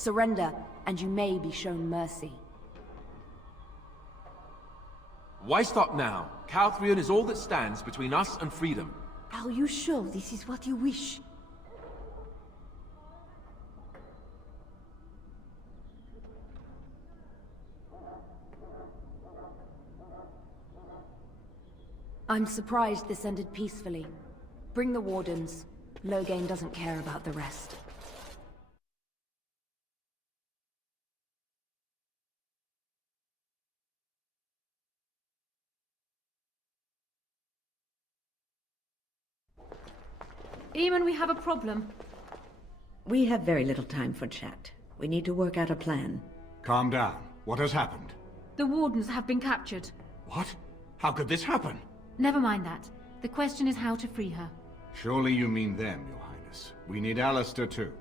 Surrender, and you may be shown mercy. Why stop now? Calthrion is all that stands between us and freedom. Are you sure this is what you wish? I'm surprised this ended peacefully. Bring the wardens. Loghain doesn't care about the rest. Eamon, we have a problem. We have very little time for chat. We need to work out a plan. Calm down. What has happened? The wardens have been captured. What? How could this happen? Never mind that. The question is how to free her. Surely you mean them, Your Highness. We need Alistair too.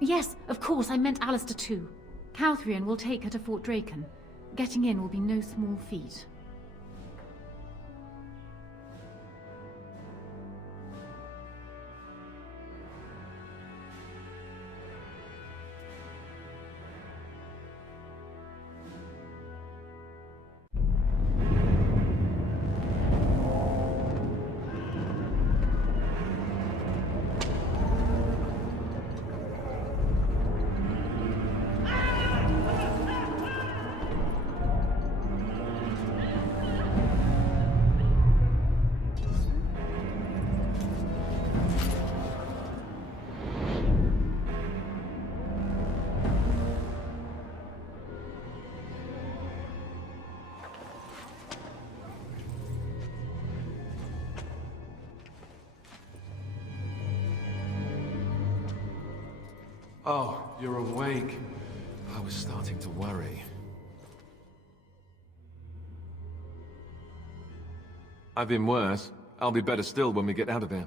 Yes, of course, I meant Alistair too. Calthrion will take her to Fort Draken. Getting in will be no small feat. Oh, you're awake. I was starting to worry. I've been worse. I'll be better still when we get out of here.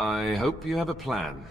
I hope you have a plan.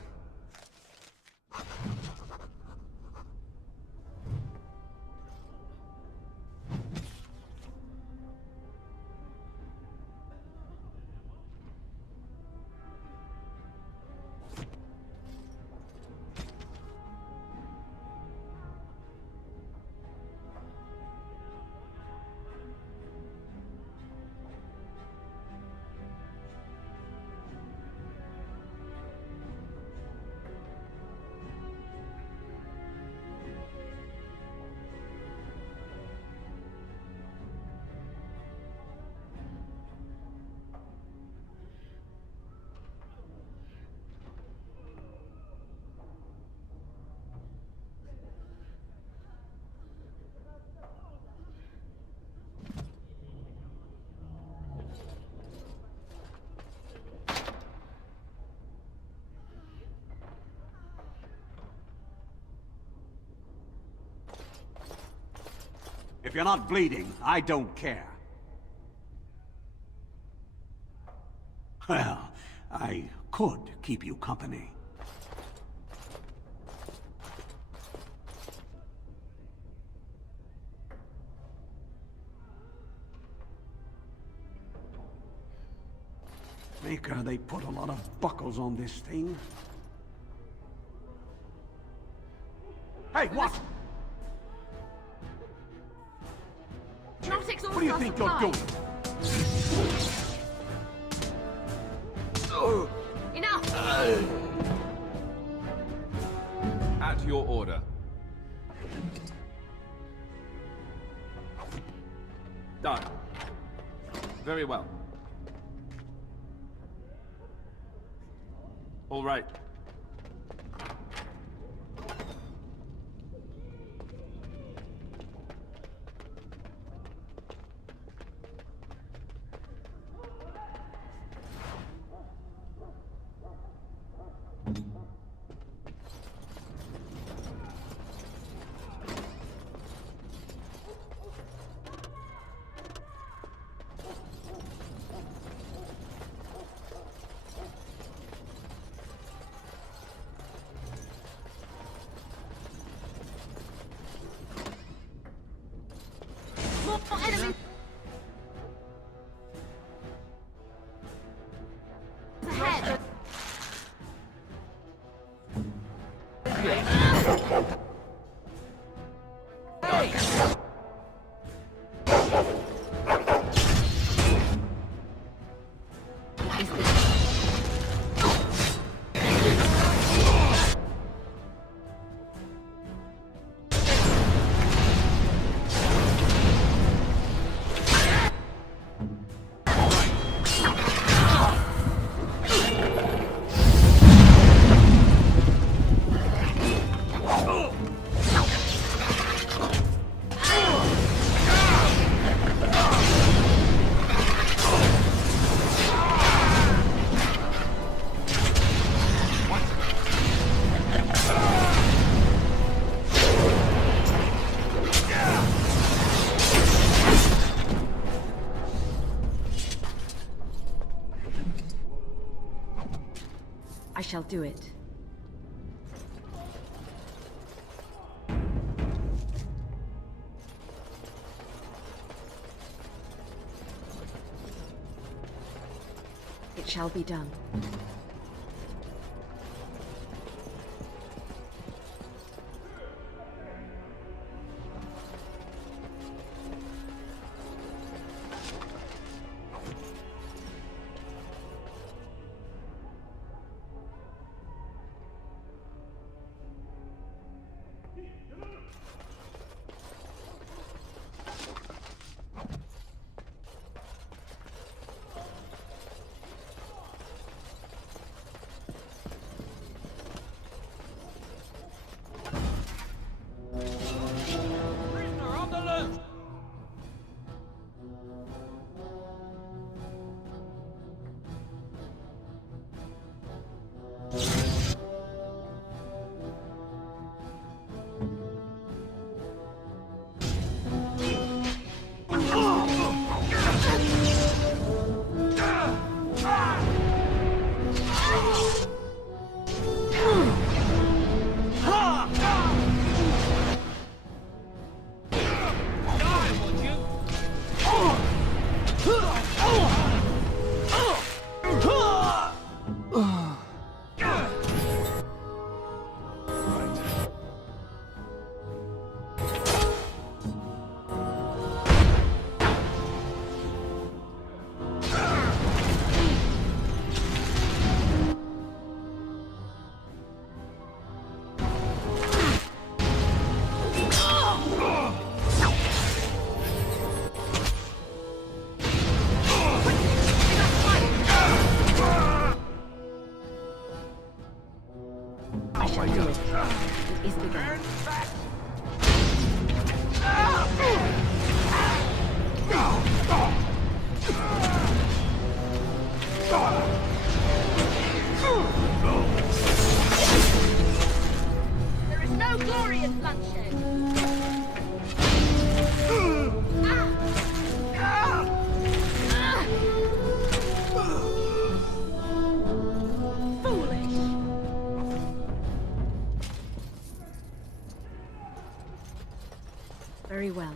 If you're not bleeding, I don't care. Well, I could keep you company. Maker, they put a lot of buckles on this thing. Hey, what? What do you think you're doing? Enough! At your order. Done. Very well. All right. I shall do it. It shall be done. Very well.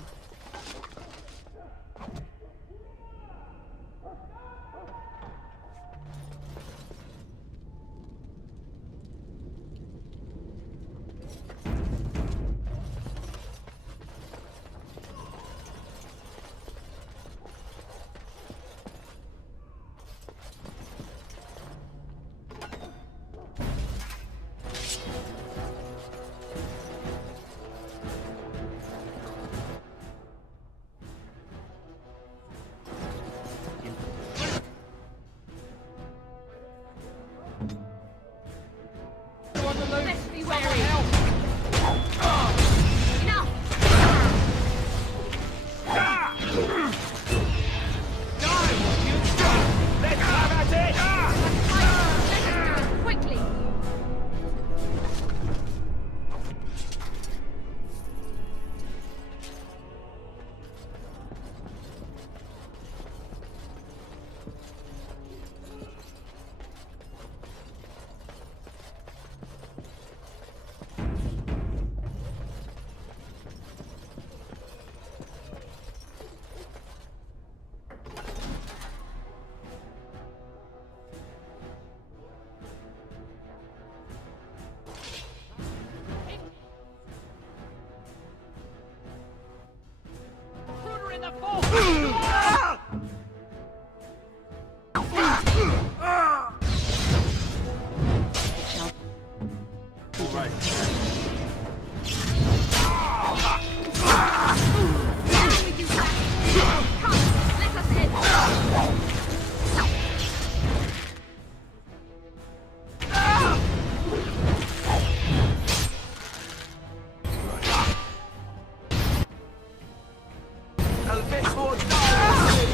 little bit more dynasty.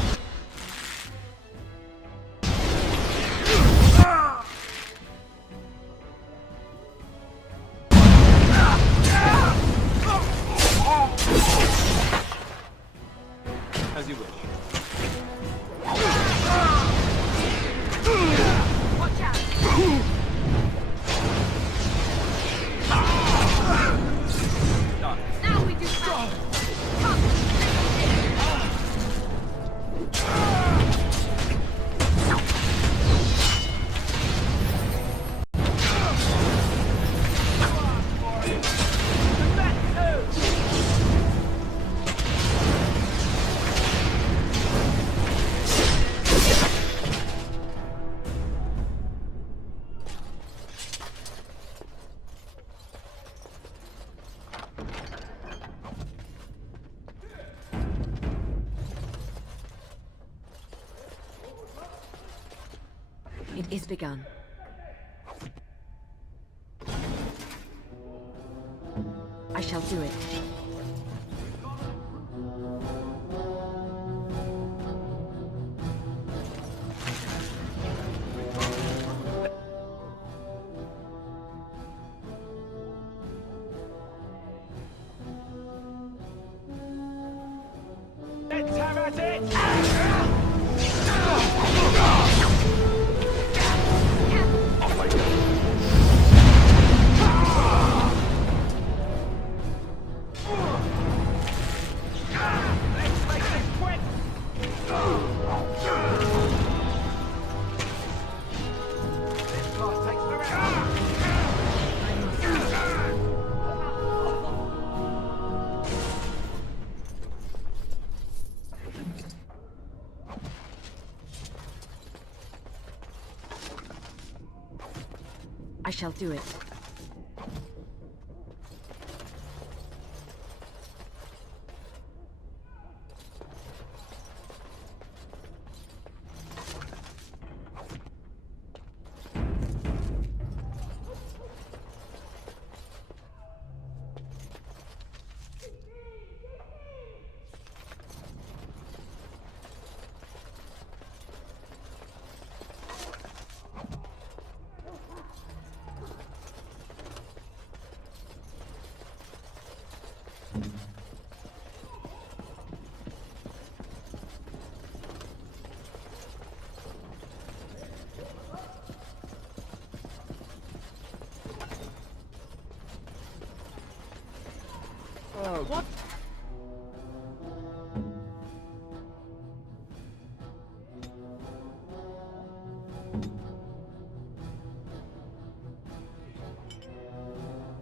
As you wish. Watch out! Done. Now we do that! Come! It is begun. I shall do it. Let's have at it! I shall do it. What?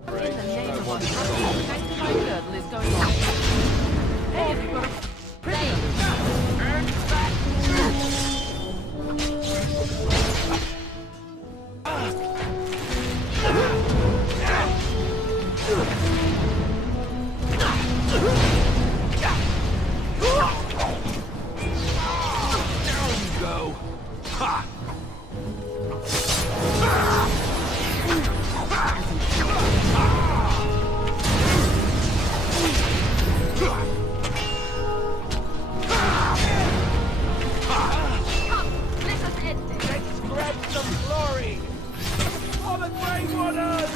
In the name of our sanctified girdle is going on. Hey, have you got a prisoner? Go. Ha! Let's grab some glory! For the Grey Waters!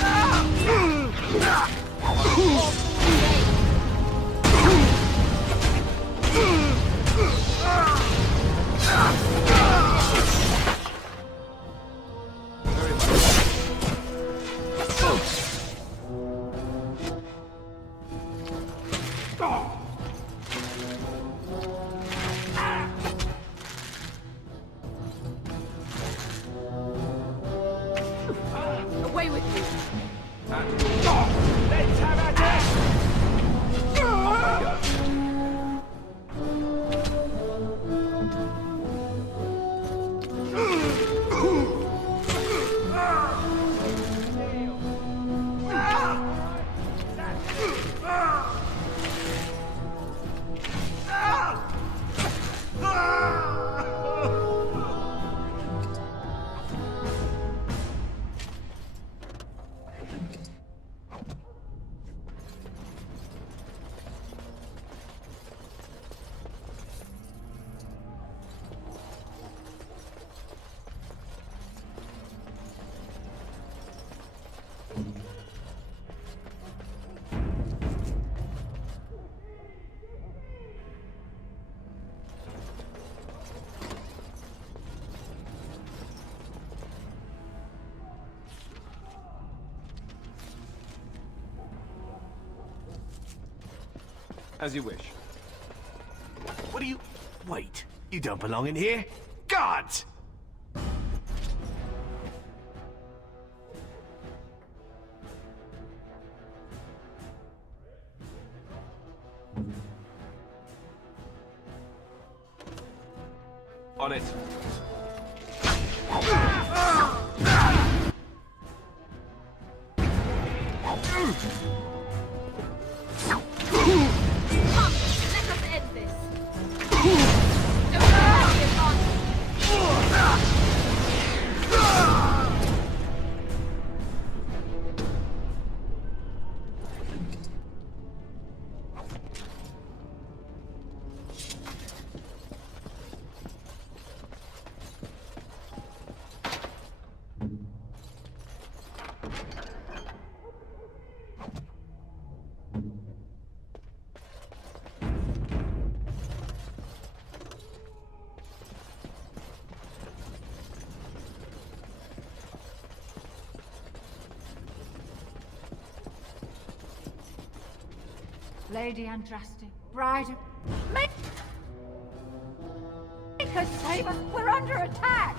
Away with you! Let's have at it! Off I go. As you wish. What do you... Wait, you don't belong in here. Guards! On it. Come, let us end this. Don't have the advantage. Lady Andraste, bride of... Make us save us! We're under attack!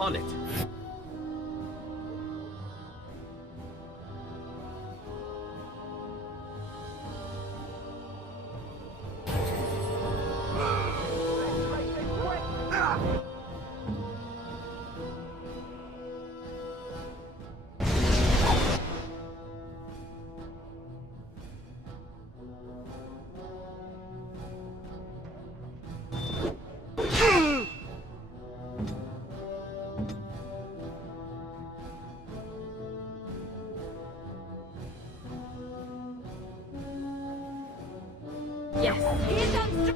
On it. Yes. Here comes...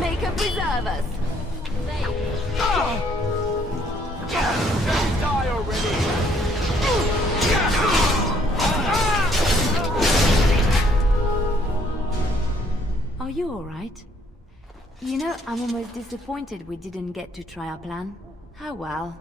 Make up preserve us. Just die already! Are you alright? You know, I'm almost disappointed we didn't get to try our plan. Oh well.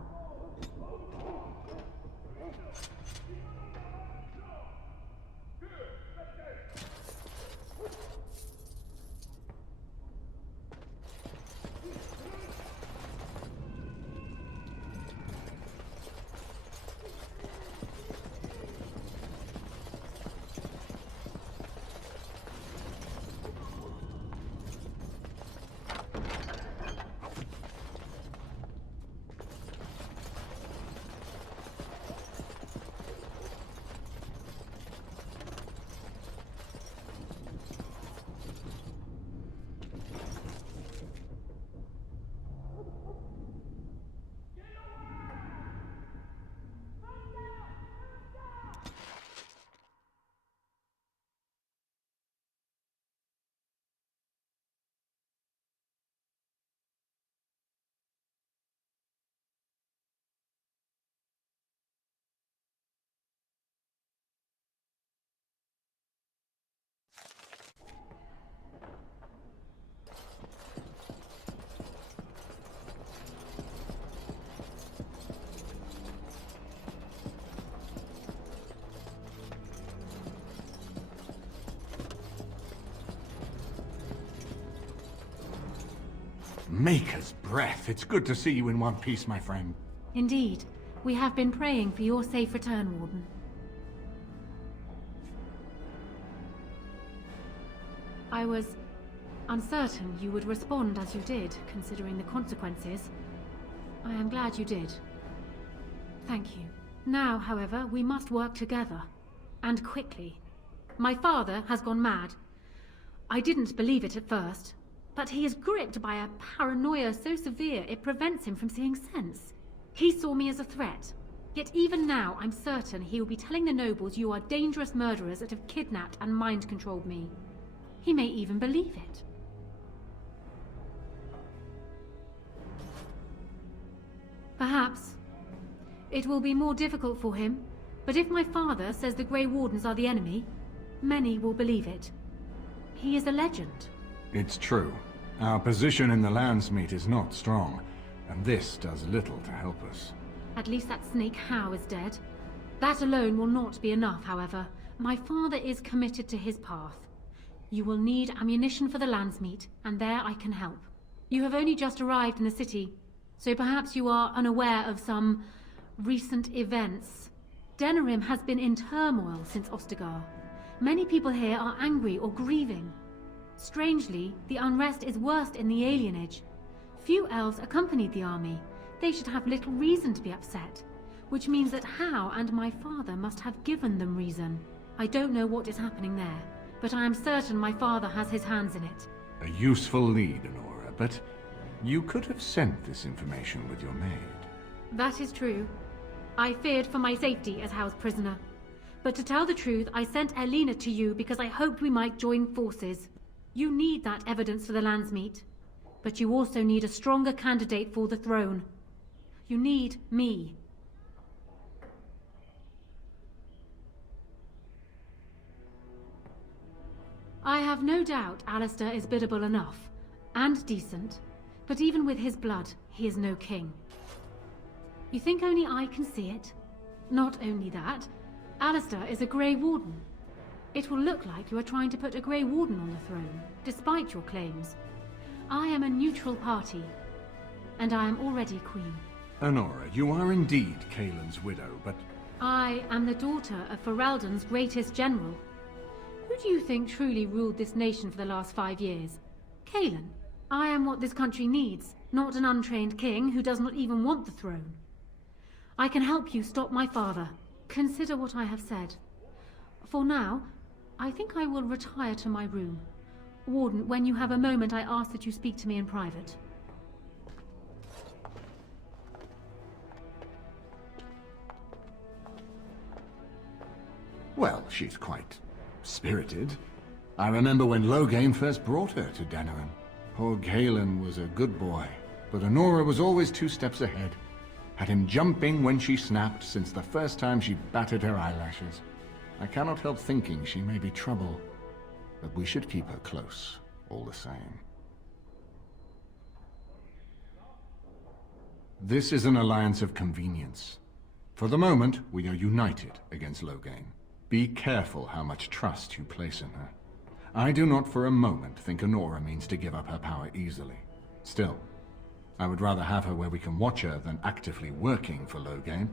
Maker's breath. It's good to see you in one piece, my friend. Indeed. We have been praying for your safe return, Warden. I was uncertain you would respond as you did, considering the consequences. I am glad you did. Thank you. Now, however, we must work together. And quickly. My father has gone mad. I didn't believe it at first, but he is gripped by a paranoia so severe it prevents him from seeing sense. He saw me as a threat. Yet even now, I'm certain he will be telling the nobles you are dangerous murderers that have kidnapped and mind-controlled me. He may even believe it. Perhaps. It will be more difficult for him, but if my father says the Grey Wardens are the enemy, many will believe it. He is a legend. It's true. Our position in the Landsmeet is not strong, and this does little to help us. At least that snake Howe is dead. That alone will not be enough, however. My father is committed to his path. You will need ammunition for the Landsmeet, and there I can help. You have only just arrived in the city, so perhaps you are unaware of some recent events. Denerim has been in turmoil since Ostagar. Many people here are angry or grieving. Strangely, the unrest is worst in the alienage. Few elves accompanied the army. They should have little reason to be upset, which means that Howe and my father must have given them reason. I don't know what is happening there, but I am certain my father has his hands in it. A useful lead, Honora, but you could have sent this information with your maid. That is true. I feared for my safety as Howe's prisoner. But to tell the truth, I sent Elena to you because I hoped we might join forces. You need that evidence for the Landsmeet. But you also need a stronger candidate for the throne. You need me. I have no doubt Alistair is biddable enough, and decent, but even with his blood, he is no king. You think only I can see it? Not only that, Alistair is a Grey Warden. It will look like you are trying to put a Grey Warden on the throne, despite your claims. I am a neutral party, and I am already queen. Honora, you are indeed Kaelin's widow, but... I am the daughter of Ferelden's greatest general. Who do you think truly ruled this nation for the last 5 years? Kaelin. I am what this country needs, not an untrained king who does not even want the throne. I can help you stop my father. Consider what I have said. For now, I think I will retire to my room. Warden, when you have a moment, I ask that you speak to me in private. Well, she's quite spirited. I remember when Loghain first brought her to Denerim. Poor Galen was a good boy, but Honora was always 2 steps ahead. Had him jumping when she snapped since the first time she batted her eyelashes. I cannot help thinking she may be trouble, but we should keep her close, all the same. This is an alliance of convenience. For the moment, we are united against Loghain. Be careful how much trust you place in her. I do not for a moment think Honora means to give up her power easily. Still, I would rather have her where we can watch her than actively working for Loghain.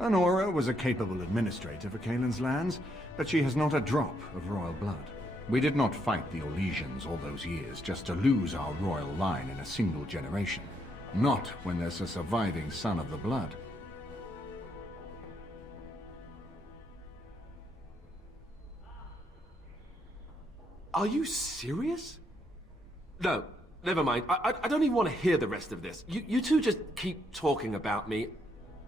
Honora was a capable administrator for Kaelin's lands, but she has not a drop of royal blood. We did not fight the Orlesians all those years just to lose our royal line in a single generation. Not when there's a surviving son of the blood. Are you serious? No, never mind. I don't even want to hear the rest of this. You two just keep talking about me.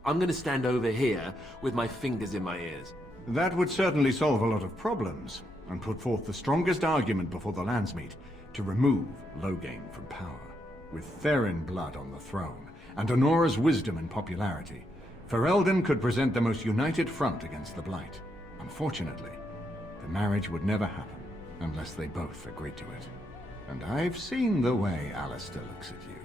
I'm gonna stand over here with my fingers in my ears. That would certainly solve a lot of problems, and put forth the strongest argument before the Landsmeet to remove Loghain from power. With Therin blood on the throne, and Honora's wisdom and popularity, Ferelden could present the most united front against the Blight. Unfortunately, the marriage would never happen unless they both agreed to it. And I've seen the way Alistair looks at you.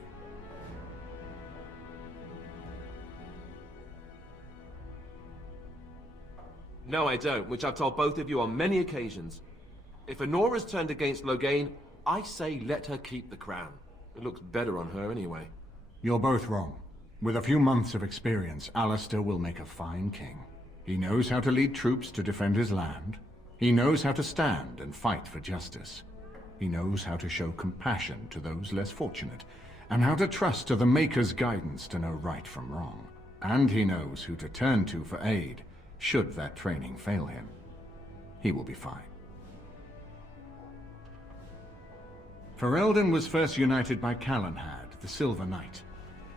No, I don't, which I've told both of you on many occasions. If Honora's turned against Loghain, I say let her keep the crown. It looks better on her anyway. You're both wrong. With a few months of experience, Alistair will make a fine king. He knows how to lead troops to defend his land. He knows how to stand and fight for justice. He knows how to show compassion to those less fortunate, and how to trust to the Maker's guidance to know right from wrong. And he knows who to turn to for aid, should that training fail him. He will be fine. Ferelden was first united by Calenhad, the Silver Knight.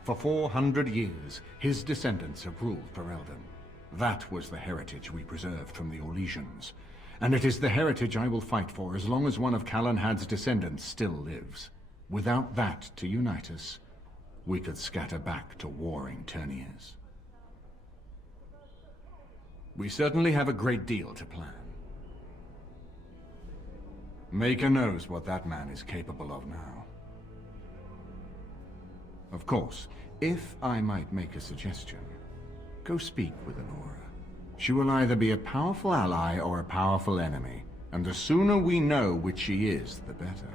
For 400 years, his descendants have ruled Ferelden. That was the heritage we preserved from the Orlesians. And it is the heritage I will fight for as long as one of Calenhad's descendants still lives. Without that to unite us, we could scatter back to warring Terniers. We certainly have a great deal to plan. Maker knows what that man is capable of now. Of course, if I might make a suggestion, go speak with Honora. She will either be a powerful ally or a powerful enemy, and the sooner we know which she is, the better.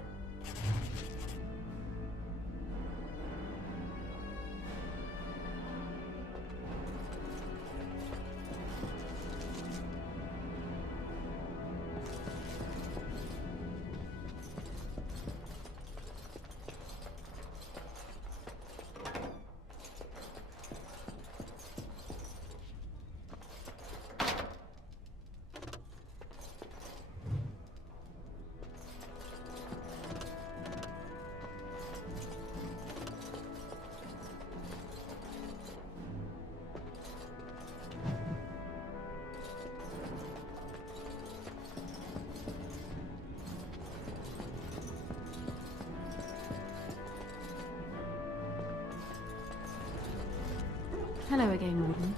Hello again, Warden.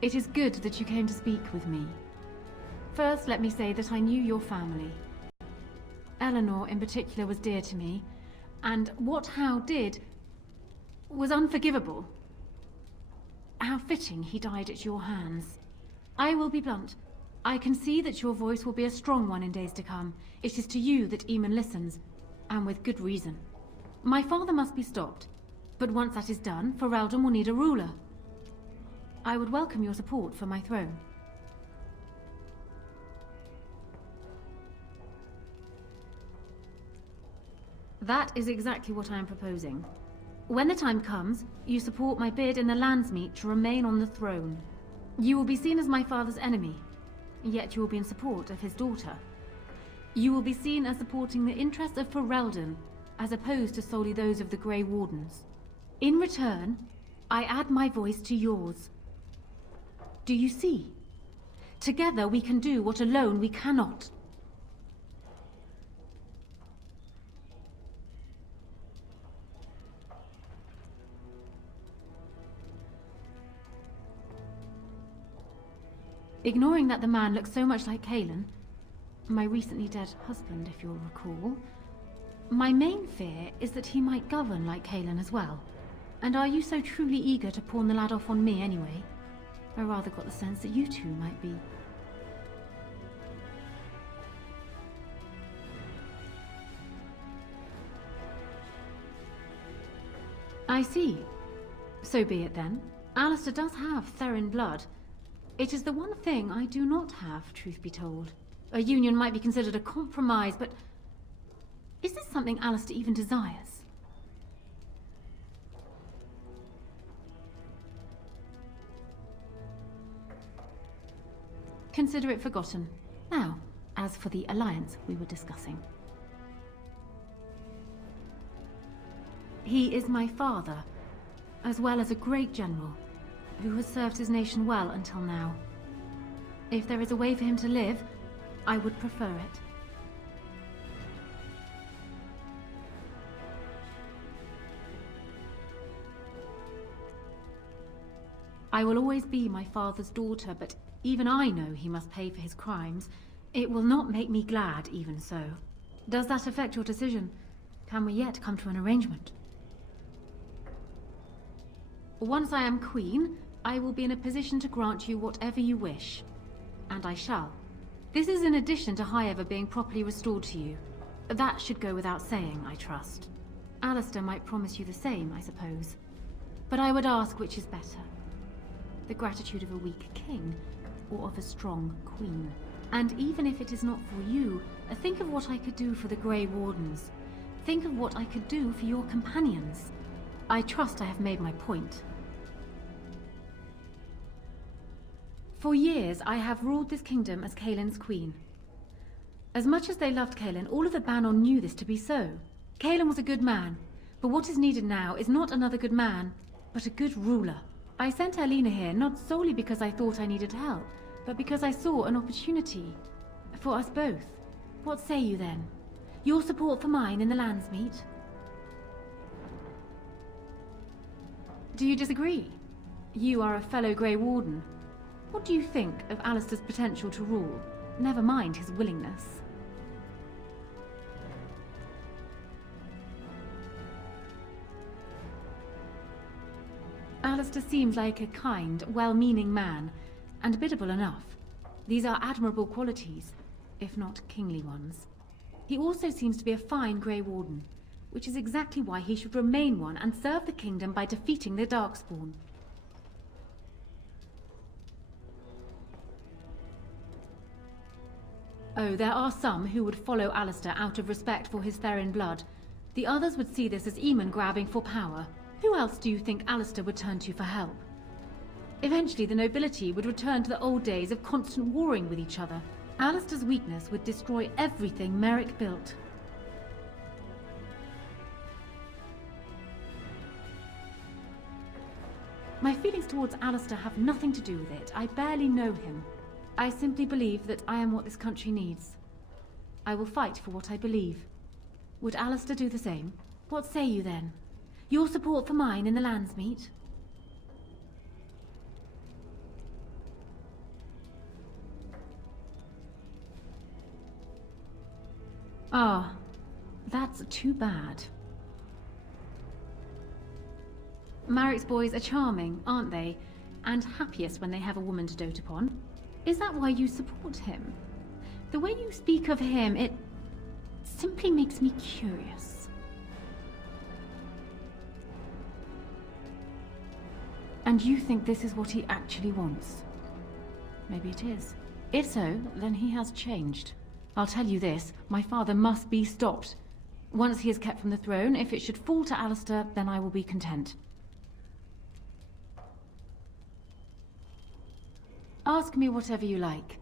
It is good that you came to speak with me. First, let me say that I knew your family. Eleanor, in particular, was dear to me, and what Hal did was unforgivable. How fitting he died at your hands. I will be blunt. I can see that your voice will be a strong one in days to come. It is to you that Eamon listens, and with good reason. My father must be stopped, but once that is done, Ferelden will need a ruler. I would welcome your support for my throne. That is exactly what I am proposing. When the time comes, you support my bid in the Landsmeet to remain on the throne. You will be seen as my father's enemy, yet you will be in support of his daughter. You will be seen as supporting the interests of Ferelden, as opposed to solely those of the Grey Wardens. In return, I add my voice to yours. Do you see? Together we can do what alone we cannot. Ignoring that the man looks so much like Cailan, my recently dead husband, if you'll recall, my main fear is that he might govern like Cailan as well. And are you so truly eager to pawn the lad off on me anyway? I rather got the sense that you two might be. I see. So be it then. Alistair does have Therin blood. It is the one thing I do not have, truth be told. A union might be considered a compromise, but is this something Alistair even desires? Consider it forgotten. Now, as for the alliance we were discussing. He is my father, as well as a great general, who has served his nation well until now. If there is a way for him to live, I would prefer it. I will always be my father's daughter, but even I know he must pay for his crimes. It will not make me glad, even so. Does that affect your decision? Can we yet come to an arrangement? Once I am queen, I will be in a position to grant you whatever you wish. and I shall. This is in addition to Highever being properly restored to you. That should go without saying, I trust. Alistair might promise you the same, I suppose. But I would ask which is better. The gratitude of a weak king, or of a strong queen. And even if it is not for you, think of what I could do for the Grey Wardens. Think of what I could do for your companions. I trust I have made my point. For years, I have ruled this kingdom as Caelin's queen. As much as they loved Caelin, all of the Banon knew this to be so. Caelin was a good man, but what is needed now is not another good man, but a good ruler. I sent Alina here not solely because I thought I needed help, but because I saw an opportunity for us both. What say you then? Your support for mine in the Landsmeet? Do you disagree? You are a fellow Grey Warden. What do you think of Alistair's potential to rule? Never mind his willingness. Alistair seems like a kind, well-meaning man, and biddable enough. These are admirable qualities, if not kingly ones. He also seems to be a fine Grey Warden, which is exactly why he should remain one and serve the kingdom by defeating the Darkspawn. Oh, there are some who would follow Alistair out of respect for his Therin blood. The others would see this as Eamon grabbing for power. Who else do you think Alistair would turn to for help? Eventually, the nobility would return to the old days of constant warring with each other. Alistair's weakness would destroy everything Merrick built. My feelings towards Alistair have nothing to do with it. I barely know him. I simply believe that I am what this country needs. I will fight for what I believe. Would Alistair do the same? What say you then? Your support for mine in the Landsmeet? Ah, that's too bad. Marrick's boys are charming, aren't they? And happiest when they have a woman to dote upon. Is that why you support him? The way you speak of him, it simply makes me curious. And you think this is what he actually wants? Maybe it is. If so, then he has changed. I'll tell you this, my father must be stopped. Once he is kept from the throne, if it should fall to Alistair, then I will be content. Ask me whatever you like.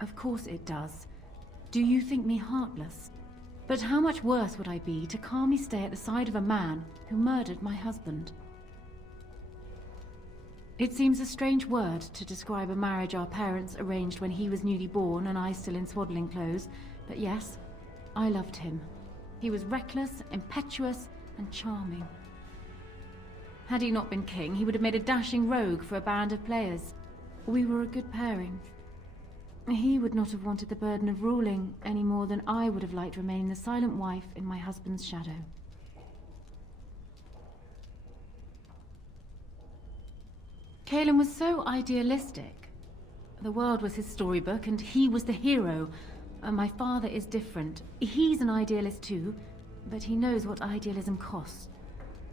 Of course it does. Do you think me heartless? But how much worse would I be to calmly stay at the side of a man who murdered my husband? It seems a strange word to describe a marriage our parents arranged when he was newly born and I still in swaddling clothes, but yes, I loved him. He was reckless, impetuous, and charming. Had he not been king, he would have made a dashing rogue for a band of players. We were a good pairing. He would not have wanted the burden of ruling any more than I would have liked remaining the silent wife in my husband's shadow. Caelin was so idealistic. The world was his storybook and he was the hero. My father is different. He's an idealist too, but he knows what idealism costs.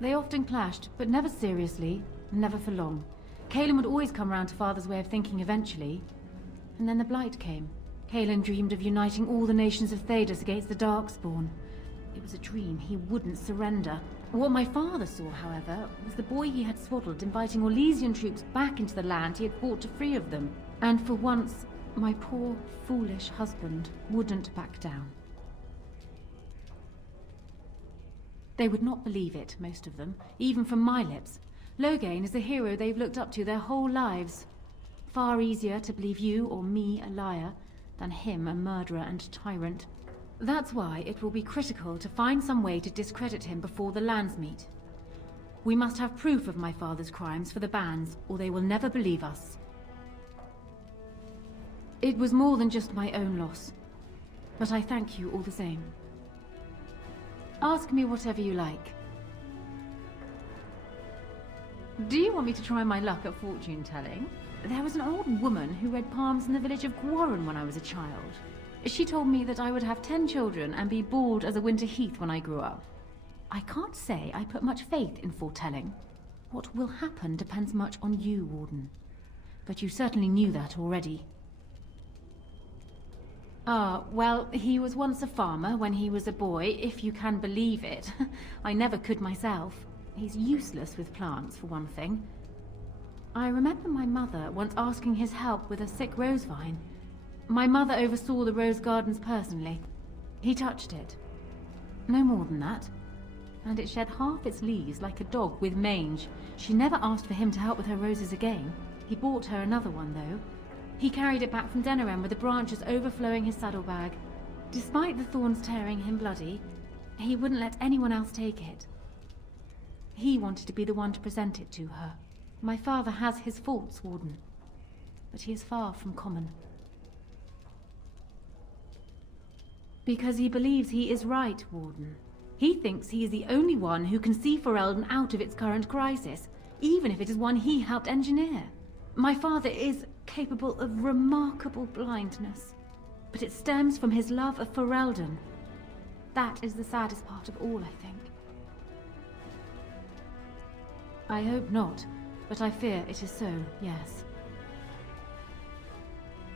They often clashed, but never seriously, never for long. Caelin would always come round to Father's way of thinking eventually. And then the Blight came. Caelin dreamed of uniting all the nations of Thedas against the Darkspawn. It was a dream. He wouldn't surrender. What my father saw, however, was the boy he had swaddled inviting Orlesian troops back into the land he had fought to free of them. And for once, my poor, foolish husband wouldn't back down. They would not believe it, most of them, even from my lips. Loghain is the hero they've looked up to their whole lives. Far easier to believe you or me a liar than him a murderer and tyrant. That's why it will be critical to find some way to discredit him before the Landsmeet. We must have proof of my father's crimes for the bands, or they will never believe us. It was more than just my own loss, but I thank you all the same. Ask me whatever you like. Do you want me to try my luck at fortune-telling? There was an old woman who read palms in the village of Gwarren when I was a child. She told me that I would have 10 children and be bald as a winter heath when I grew up. I can't say I put much faith in foretelling. What will happen depends much on you, Warden. But you certainly knew that already. Ah, well, he was once a farmer when he was a boy, if you can believe it. I never could myself. He's useless with plants, for one thing. I remember my mother once asking his help with a sick rose vine. My mother oversaw the rose gardens personally. He touched it. No more than that. And it shed half its leaves like a dog with mange. She never asked for him to help with her roses again. He bought her another one, though. He carried it back from Denerim with the branches overflowing his saddlebag. Despite the thorns tearing him bloody, he wouldn't let anyone else take it. He wanted to be the one to present it to her. My father has his faults, Warden, but he is far from common. Because he believes he is right, Warden. He thinks he is the only one who can see Ferelden out of its current crisis, even if it is one he helped engineer. My father is capable of remarkable blindness, but it stems from his love of Ferelden. That is the saddest part of all, I think. I hope not, but I fear it is so, yes.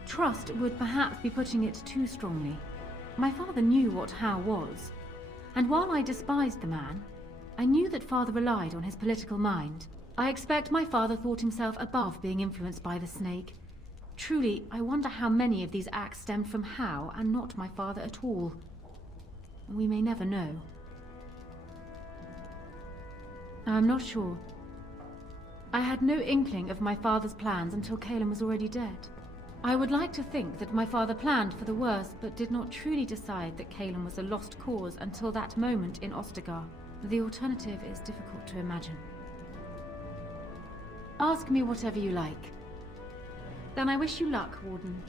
Trust would perhaps be putting it too strongly. My father knew what Howe was, and while I despised the man, I knew that father relied on his political mind. I expect my father thought himself above being influenced by the snake. Truly, I wonder how many of these acts stemmed from Howe and not my father at all. We may never know. I'm not sure. I had no inkling of my father's plans until Caleb was already dead. I would like to think that my father planned for the worst, but did not truly decide that Caleb was a lost cause until that moment in Ostagar. The alternative is difficult to imagine. Ask me whatever you like. Then I wish you luck, Warden.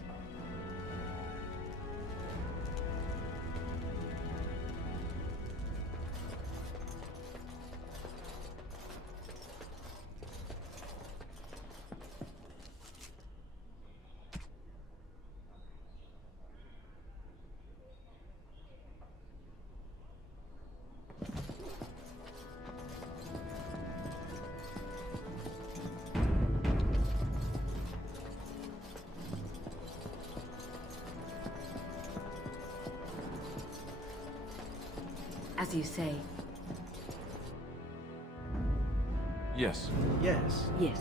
As you say. Yes. Yes. Yes.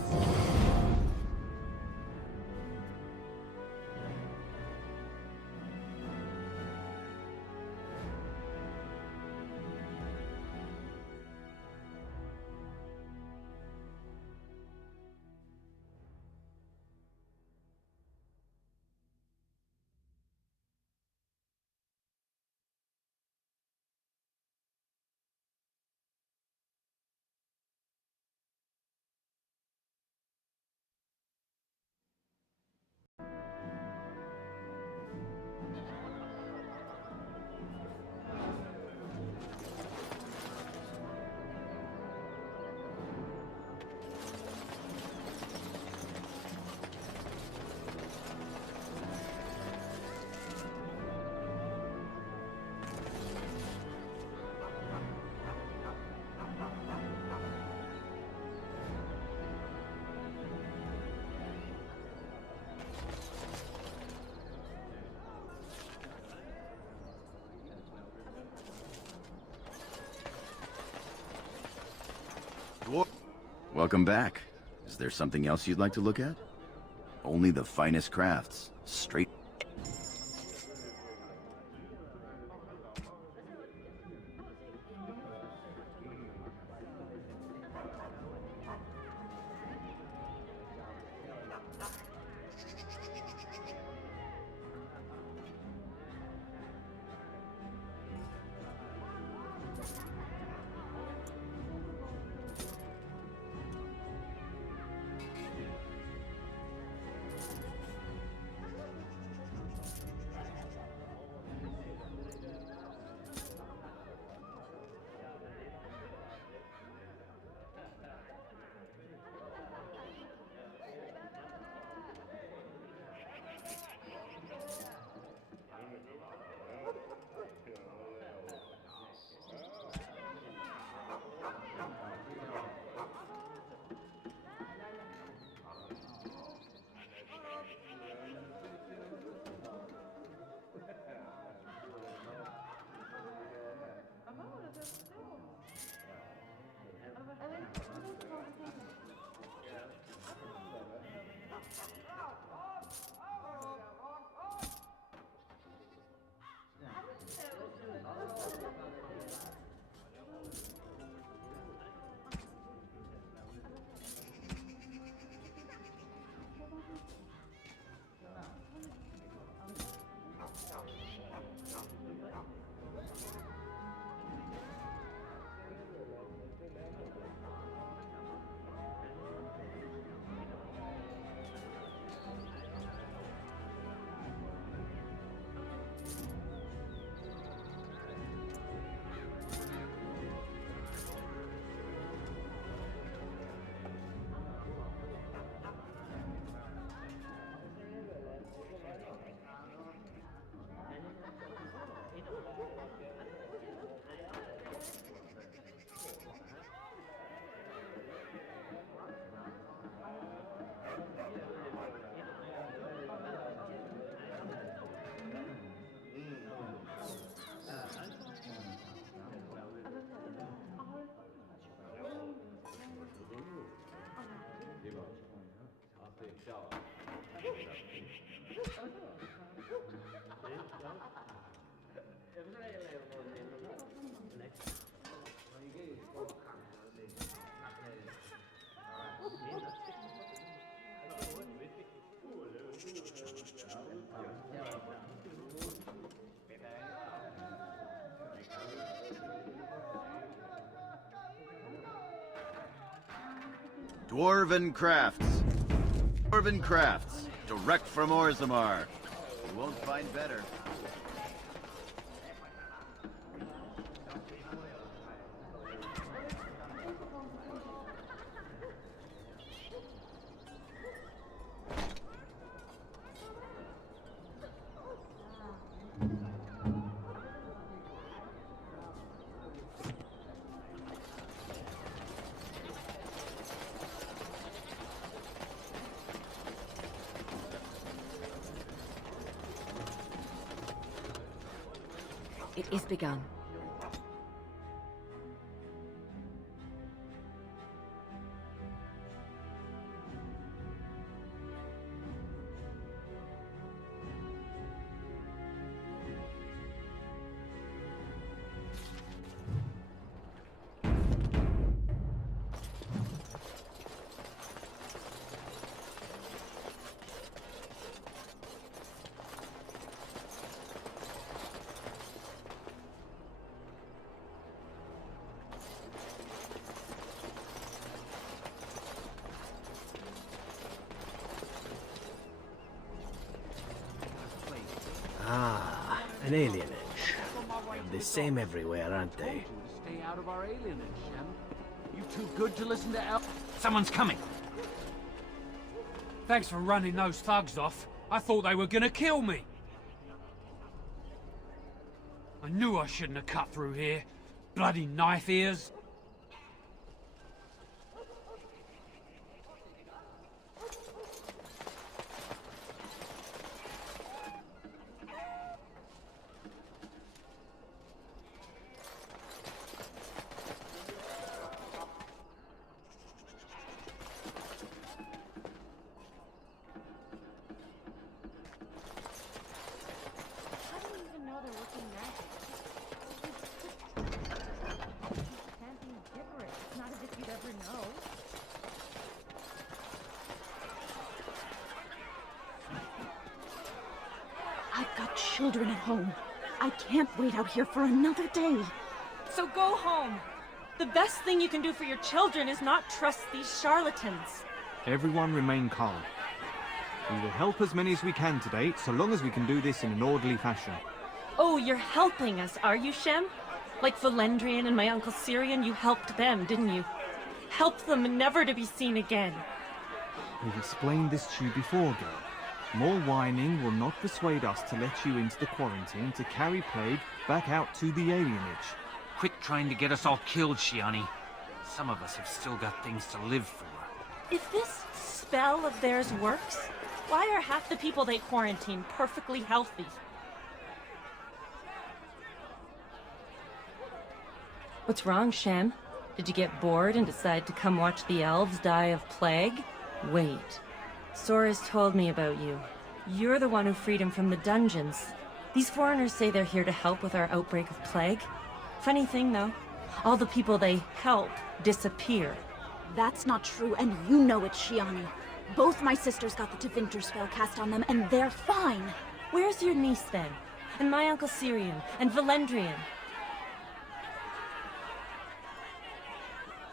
Welcome back. Is there something else you'd like to look at? Only the finest crafts. Straight... Dwarven Crafts. Dwarven Crafts. Direct from Orzammar. You won't find better. It is begun. Ah, an alienage. The same everywhere, aren't they? Stay out of our alienage, Shem. You too good to listen to Someone's coming. Thanks for running those thugs off. I thought they were gonna kill me. I knew I shouldn't have cut through here. Bloody knife ears. I've got children at home. I can't wait out here for another day. So go home. The best thing you can do for your children is not trust these charlatans. Everyone remain calm. We will help as many as we can today, so long as we can do this in an orderly fashion. Oh, you're helping us, are you, Shem? Like Valendrian and my Uncle Syrian, you helped them, didn't you? Helped them never to be seen again. We've explained this to you before, girl. More whining will not persuade us to let you into the quarantine to carry plague back out to the alienage. Quit trying to get us all killed, Shiani. Some of us have still got things to live for. If this spell of theirs works, why are half the people they quarantine perfectly healthy? What's wrong, Shem? Did you get bored and decide to come watch the elves die of plague? Wait. Sora's told me about you. You're the one who freed him from the dungeons. These foreigners say they're here to help with our outbreak of plague. Funny thing, though. All the people they help disappear. That's not true, and you know it, Shiani. Both my sisters got the Tevinter spell cast on them, and they're fine. Where's your niece, then? And my Uncle Syrian? And Valendrian?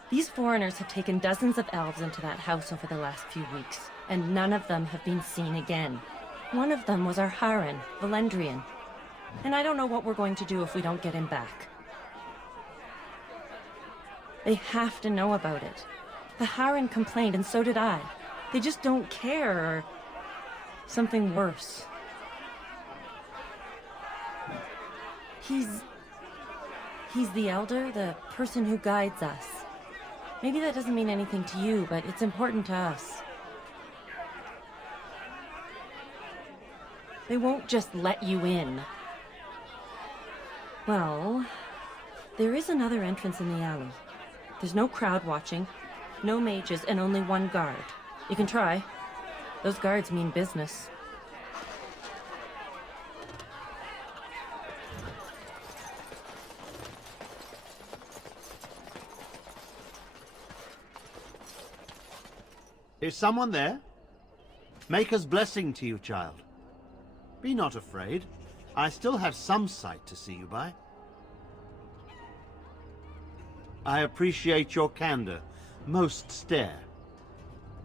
These foreigners have taken dozens of elves into that house over the last few weeks, and none of them have been seen again. One of them was our Haran, Valendrian. And I don't know what we're going to do if we don't get him back. They have to know about it. The Haran complained, and so did I. They just don't care, or something worse. He's the elder, the person who guides us. Maybe that doesn't mean anything to you, but it's important to us. They won't just let you in. Well, there is another entrance in the alley. There's no crowd watching, no mages, and only one guard. You can try. Those guards mean business. Is someone there? Maker's blessing to you, child. Be not afraid. I still have some sight to see you by. I appreciate your candor. Most stare.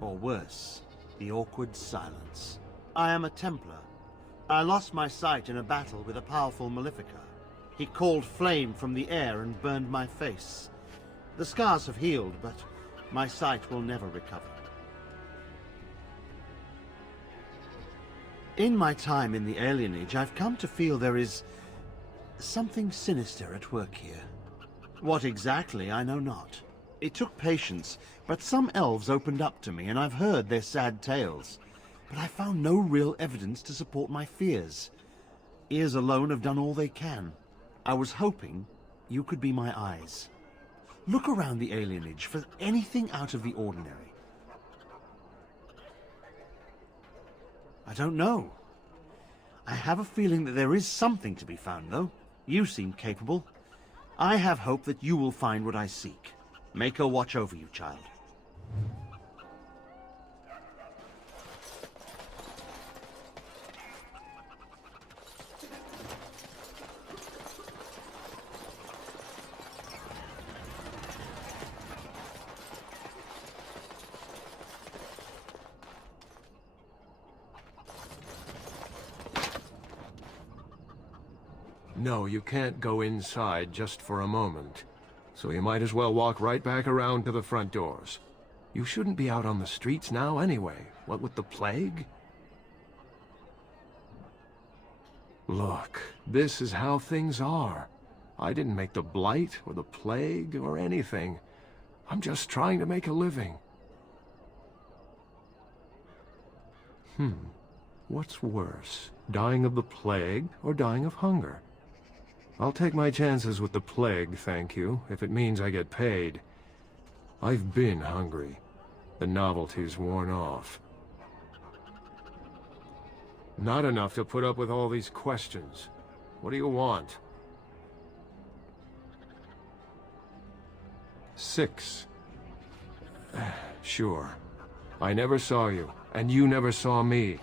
Or worse, the awkward silence. I am a Templar. I lost my sight in a battle with a powerful Maleficar. He called flame from the air and burned my face. The scars have healed, but my sight will never recover. In my time in the Alienage, I've come to feel there is something sinister at work here. What exactly, I know not. It took patience, but some elves opened up to me, and I've heard their sad tales. But I found no real evidence to support my fears. Ears alone have done all they can. I was hoping you could be my eyes. Look around the Alienage for anything out of the ordinary. I don't know. I have a feeling that there is something to be found, though. You seem capable. I have hope that you will find what I seek. Make her watch over you, child. No, you can't go inside just for a moment. So you might as well walk right back around to the front doors. You shouldn't be out on the streets now anyway. What with the plague? Look, this is how things are. I didn't make the blight or the plague or anything. I'm just trying to make a living. What's worse? Dying of the plague or dying of hunger? I'll take my chances with the plague, thank you, if it means I get paid. I've been hungry. The novelty's worn off. Not enough to put up with all these questions. What do you want? 6. Sure. I never saw you, and you never saw me.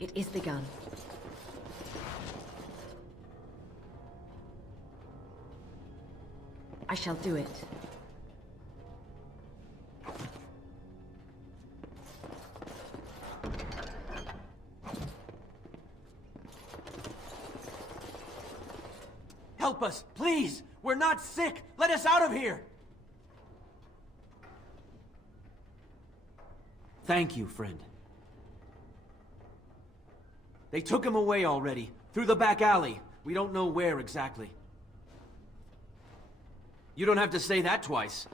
It is begun. I shall do it. Help us, please! We're not sick! Let us out of here! Thank you, friend. They took him away already, through the back alley. We don't know where exactly. You don't have to say that twice.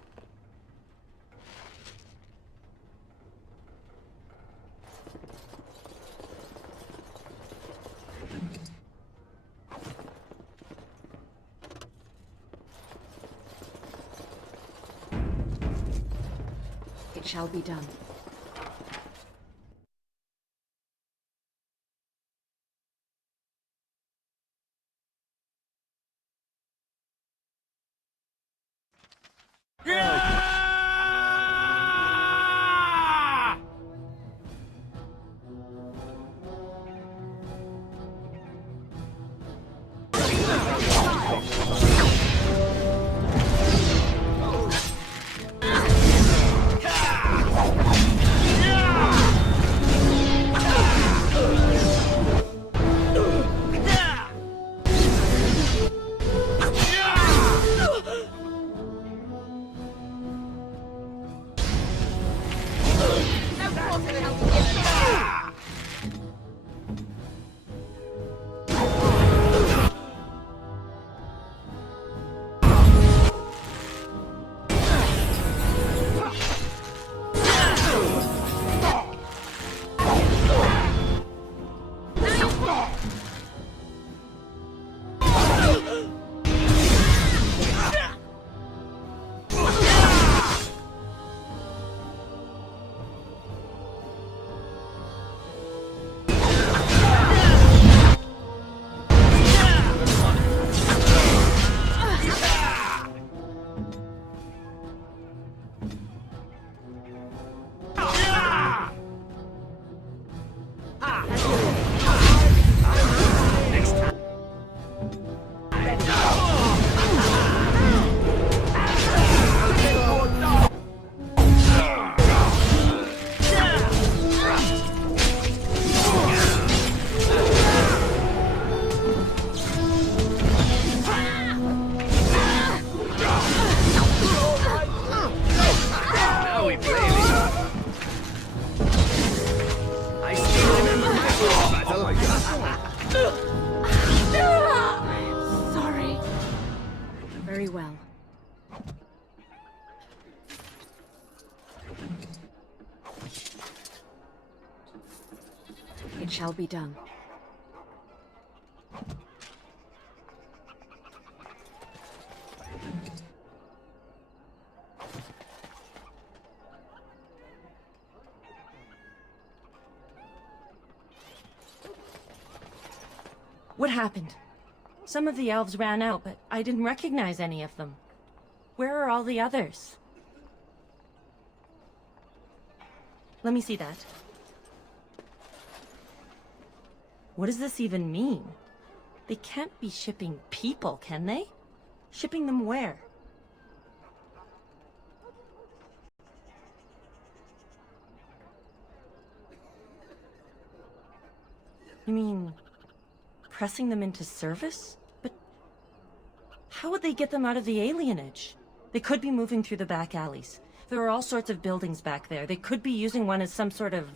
It shall be done. shall be done. What happened? Some of the elves ran out, but I didn't recognize any of them. Where are all the others? Let me see that. What does this even mean? They can't be shipping people, can they? Shipping them where? You mean pressing them into service? But how would they get them out of the alienage? They could be moving through the back alleys. There are all sorts of buildings back there. They could be using one as some sort of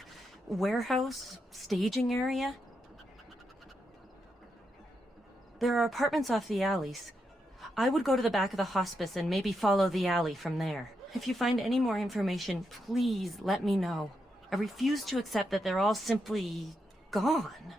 warehouse, staging area. There are apartments off the alleys. I would go to the back of the hospice and maybe follow the alley from there. If you find any more information, please let me know. I refuse to accept that they're all simply gone.